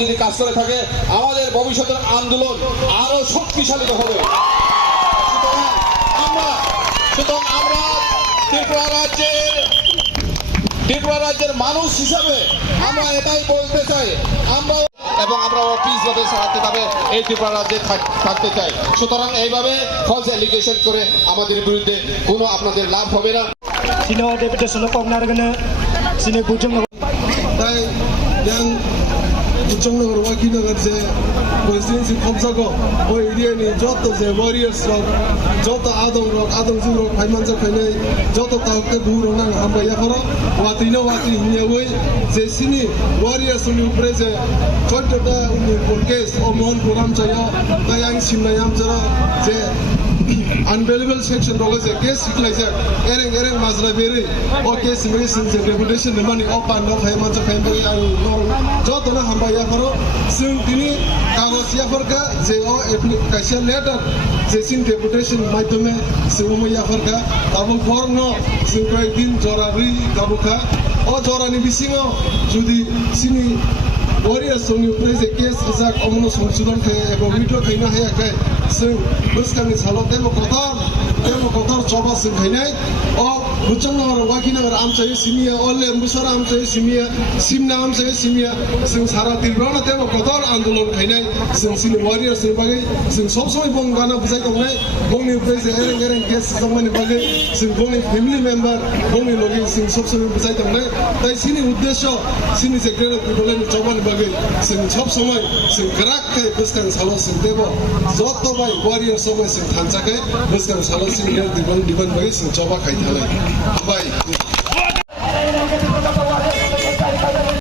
যদি কাজ করে থাকে আমাদের ভবিষ্যতের আন্দোলন আরো শক্তিশালী হবে। সুতরাং আমরা ত্রিপুরা রাজ্যের মানুষ হিসাবে আমরা এটাই বলতে চাই, আমরা পিসভাবে শান্তিভাবে এই ত্রিপুরা রাজ্যে থাকতে চাই। সুতরাং এইভাবে ফলস এলিগেশন করে আমাদের বিরুদ্ধে কোনো আপনাদের লাভ হবে না। তাই বুচংনগর ওয়াকিনগর যে প্রেসিডেন্সি কবজাগো ওই এরিয়ানি যত যে ওয়ারিয়ার্স রক যত আদমজু রক ফাইমানজা ফাইনাই যত তাহকে বুরো নাং আমরা ইয়াফারা ওয়াতি হিনিয়াওই যে সিনি ওয়ারিয়ার্স নি উপরে যে ছোটটা উনি কেস ও মোহন প্রোগ্রাম চাইও তাই আং সিমনায়াম যারা যে unavailable section rogo je case siklaijak ereng mazra bere o case investigation je reputation ne mani o pan no khai mancha khai bari aru no joto na hamba ya faro sing tini kagos ya farka je o application letter je sin reputation মাধ্যমে sing ya farka abo forno sing koi din jorari kabuka o jorani bisingo judi sini warrior songni upre je case rizak omono সংশোধন khai এবং video khaina haya kai sing buskani salo demo kotor coba sing khainai o buchangnagor wakinagor amchai simia olle musara amchai simia simna amchai simia sing sara tirbrana demo kotor andolon khainai sing sini warrior sing bagai sing sob somoy bongana bujai tongnai bongni upre je ereng case samani bagai sing bongni family member bongni logi sing sob somoy bujai tongnai tai sini uddesho sini je great people ni chobani bagai sing sob somoy sing grak kai buskan salo sing debo joto bai warrior somoy sing thanchakai buskan salo sing diban bagai sing choba khai thalai bai